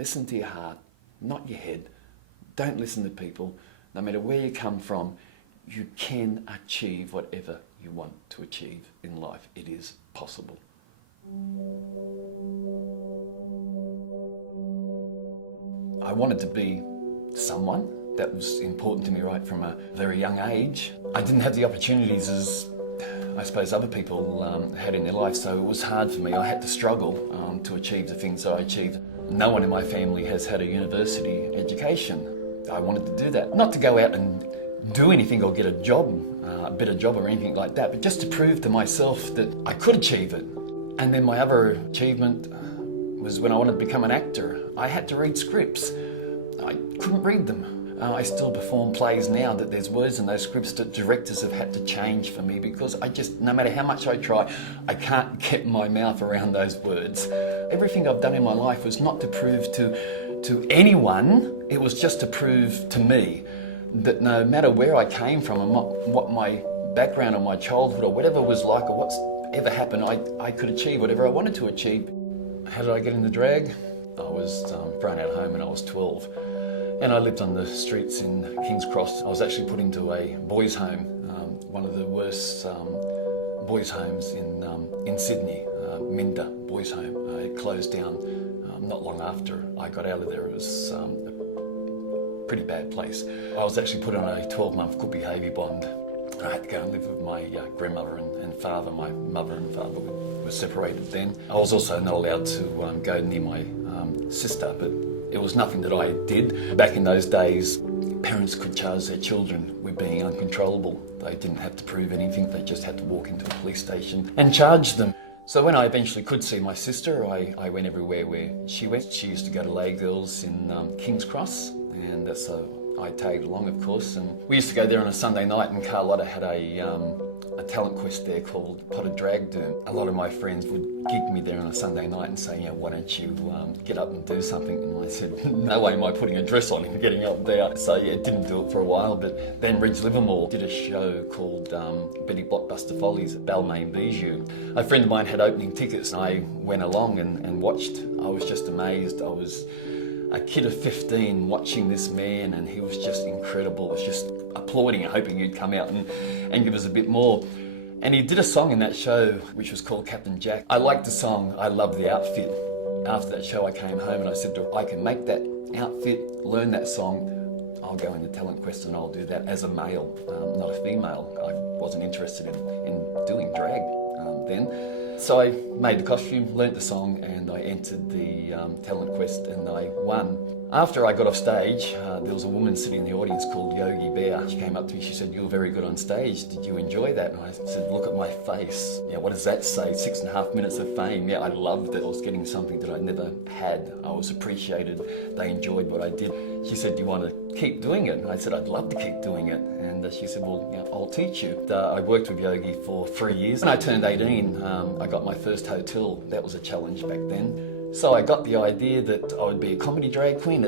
Listen to your heart, not your head. Don't listen to people. No matter where you come from, you can achieve whatever you want to achieve in life. It is possible. I wanted to be someone. That was important to me right from a very young age. I didn't have the opportunities as I suppose other people had in their life, so it was hard for me. I had to struggle to achieve the things that I achieved. No one in my family has had a university education. I wanted to do that. Not to go out and do anything or get a job, a better job or anything like that, but just to prove to myself that I could achieve it. And then my other achievement was when I wanted to become an actor. I had to read scripts. I couldn't read them. I still perform plays now that there's words in those scripts that directors have had to change for me because no matter how much I try, I can't get my mouth around those words. Everything I've done in my life was not to prove to anyone, it was just to prove to me that no matter where I came from and what my background or my childhood or whatever was like or what's ever happened, I could achieve whatever I wanted to achieve. How did I get into drag? I was thrown out of home when I was 12. And I lived on the streets in King's Cross. I was actually put into a boys' home, one of the worst boys' homes in Sydney, Minda Boys' Home. It closed down not long after I got out of there. It was a pretty bad place. I was actually put on a 12-month good behaviour bond. I had to go and live with my grandmother and father. My mother and father were separated then. I was also not allowed to go near my sister, but it was nothing that I did. Back in those days, parents could charge their children with being uncontrollable. They didn't have to prove anything, they just had to walk into a police station and charge them. So when I eventually could see my sister, I went everywhere where she went. She used to go to lay girls in King's Cross, and so I tagged along, of course. And we used to go there on a Sunday night, and Carlotta had a talent quest there called Potted Drag Doom. A lot of my friends would gig me there on a Sunday night and say, why don't you get up and do something? And I said, no way am I putting a dress on and getting up there. So didn't do it for a while, but then Ridge Livermore did a show called Betty Blockbuster Follies at Balmain Bijou. A friend of mine had opening tickets and I went along and watched. I was just amazed. I was a kid of 15 watching this man, and he was just incredible. I was just applauding and hoping he'd come out and give us a bit more. And he did a song in that show which was called Captain Jack. I liked the song, I loved the outfit. After that show I came home and I said to her, I can make that outfit, learn that song, I'll go into Talent Quest and I'll do that as a male, not a female. I wasn't interested in doing drag then. So I made the costume, learnt the song, and I entered the Talent Quest and I won. After I got off stage, there was a woman sitting in the audience called Yogi Bear. She came up to me, she said, "You're very good on stage, did you enjoy that?" And I said, "Look at my face. What does that say? 6.5 minutes of fame." I loved it. I was getting something that I never had. I was appreciated. They enjoyed what I did. She said, "Do you want to keep doing it?" And I said, "I'd love to keep doing it." And she said, "Well, I'll teach you." I worked with Yogi for 3 years. When I turned 18, I got my first hotel. That was a challenge back then. So I got the idea that I would be a comedy drag queen.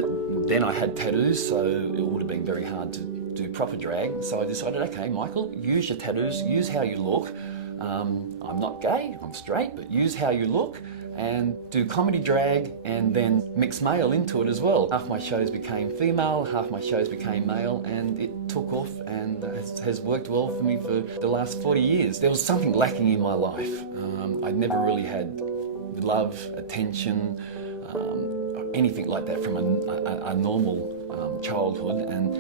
Then I had tattoos, so it would have been very hard to do proper drag. So I decided, okay, Michael, use your tattoos, use how you look. I'm not gay, I'm straight, but use how you look and do comedy drag and then mix male into it as well. Half my shows became female, half my shows became male, and it took off and has worked well for me for the last 40 years. There was something lacking in my life. I'd never really had love, attention, anything like that from a normal childhood, and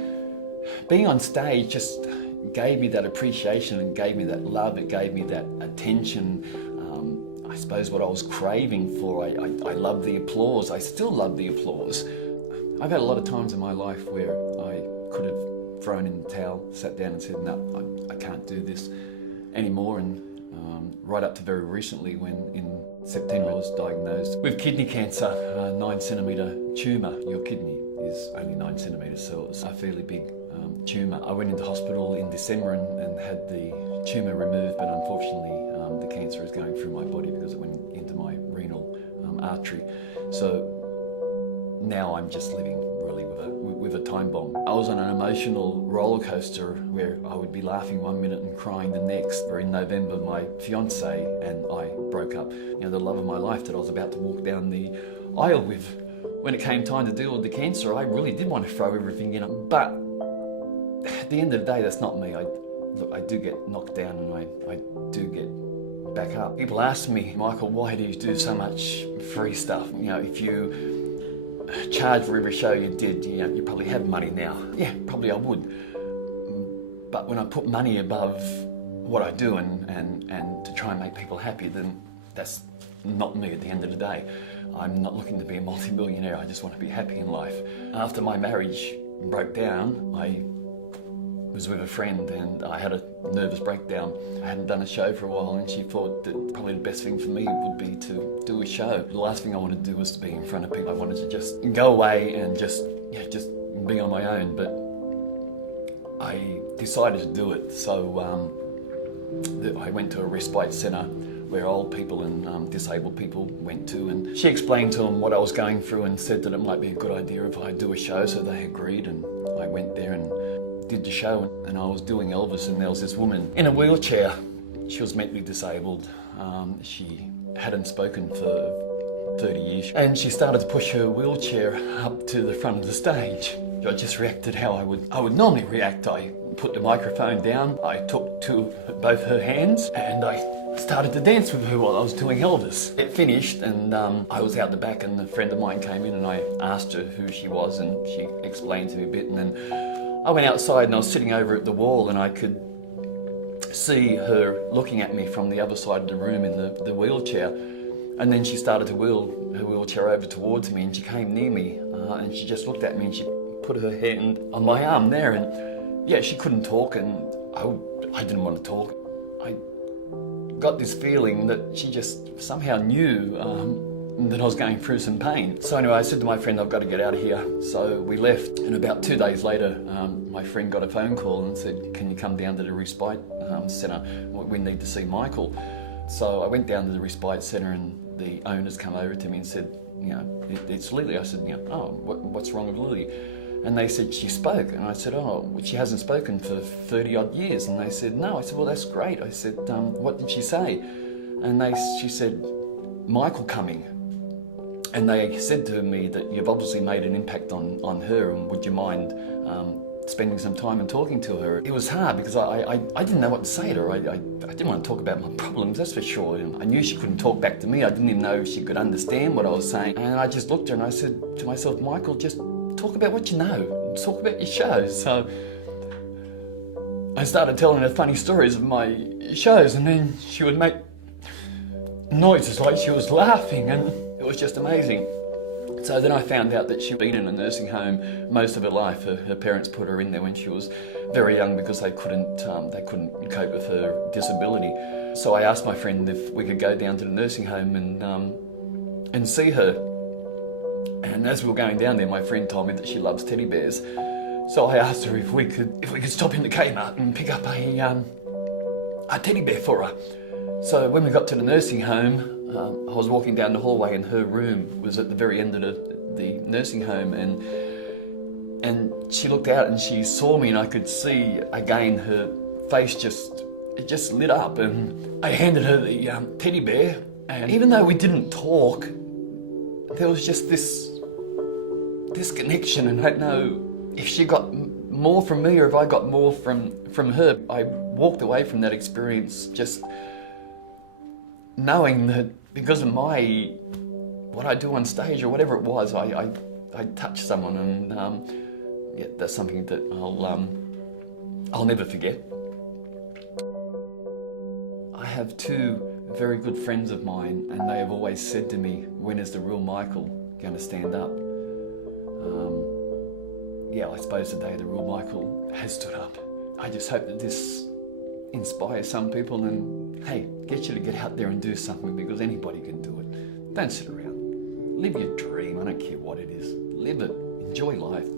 being on stage just gave me that appreciation and gave me that love, it gave me that attention. I suppose what I was craving for. I love the applause, I still love the applause. I've had a lot of times in my life where I could have thrown in the towel, sat down and said, no, I can't do this anymore, and right up to very recently when in September I was diagnosed with kidney cancer, a 9-centimetre tumour. Your kidney is only 9 centimetres, so it was a fairly big tumour. I went into hospital in December and had the tumour removed, but unfortunately the cancer is going through my body because it went into my renal artery. So now I'm just living really with a time bomb. I was on an emotional roller coaster where I would be laughing one minute and crying the next. Or in November, my fiance and I broke up. The love of my life that I was about to walk down the aisle with when it came time to deal with the cancer, I really did want to throw everything in it. But at the end of the day, that's not me. Look, I do get knocked down and I do get back up. People ask me, Michael, why do you do so much free stuff? You know, if you charge for every show you did, you know, you probably have money now. Yeah, probably I would. But when I put money above what I do and to try and make people happy, then that's not me at the end of the day. I'm not looking to be a multi-millionaire, I just want to be happy in life. After my marriage broke down, I was with a friend and I had a nervous breakdown. I hadn't done a show for a while and she thought that probably the best thing for me would be to do a show. The last thing I wanted to do was to be in front of people. I wanted to just go away and just be on my own, but I decided to do it. So I went to a respite centre where old people and disabled people went to, and she explained to them what I was going through and said that it might be a good idea if I do a show, so they agreed, and I went there and did the show, and I was doing Elvis, and there was this woman in a wheelchair. She was mentally disabled. She hadn't spoken for 30 years, and she started to push her wheelchair up to the front of the stage. I just reacted how I would normally react. I put the microphone down, I took both her hands, and I started to dance with her while I was doing Elvis. It finished, and I was out the back, and a friend of mine came in, and I asked her who she was, and she explained to me a bit, and then I went outside and I was sitting over at the wall, and I could see her looking at me from the other side of the room in the wheelchair. And then she started to wheel her wheelchair over towards me, and she came near me, and she just looked at me and she put her hand on my arm there, and yeah, she couldn't talk, and I didn't want to talk. I got this feeling that she just somehow knew that I was going through some pain. So anyway, I said to my friend, I've got to get out of here. So we left, and about 2 days later, my friend got a phone call and said, can you come down to the respite centre? We need to see Michael. So I went down to the respite centre, and the owners come over to me and said, you know, it's Lily. I said, you know, oh, what's wrong with Lily? And they said, she spoke. And I said, oh, she hasn't spoken for 30 odd years. And they said, no. I said, well, that's great. I said, what did she say? And she said, Michael coming. And they said to me that you've obviously made an impact on her, and would you mind spending some time and talking to her? It was hard because I didn't know what to say to her. I didn't want to talk about my problems, that's for sure. I knew she couldn't talk back to me. I didn't even know if she could understand what I was saying. And I just looked at her and I said to myself, Michael, just talk about what you know. Talk about your shows. So I started telling her funny stories of my shows, and then she would make noises like she was laughing, and it was just amazing. So then I found out that she'd been in a nursing home most of her life. Her parents put her in there when she was very young because they couldn't cope with her disability. So I asked my friend if we could go down to the nursing home and see her. And as we were going down there, my friend told me that she loves teddy bears. So I asked her if we could stop in the Kmart and pick up a teddy bear for her. So when we got to the nursing home, I was walking down the hallway, and her room was at the very end of the nursing home, and she looked out and she saw me, and I could see again her face just lit up, and I handed her the teddy bear, and even though we didn't talk, there was just this connection, and I don't know if she got more from me or if I got more from her. I walked away from that experience just knowing that because of what I do on stage or whatever it was, I touched someone, and yeah, that's something that I'll never forget. I have two very good friends of mine, and they have always said to me, when is the real Michael going to stand up? Yeah, I suppose today the real Michael has stood up. I just hope that this inspire some people and, hey, get you to get out there and do something, because anybody can do it. Don't sit around. Live your dream. I don't care what it is. Live it. Enjoy life.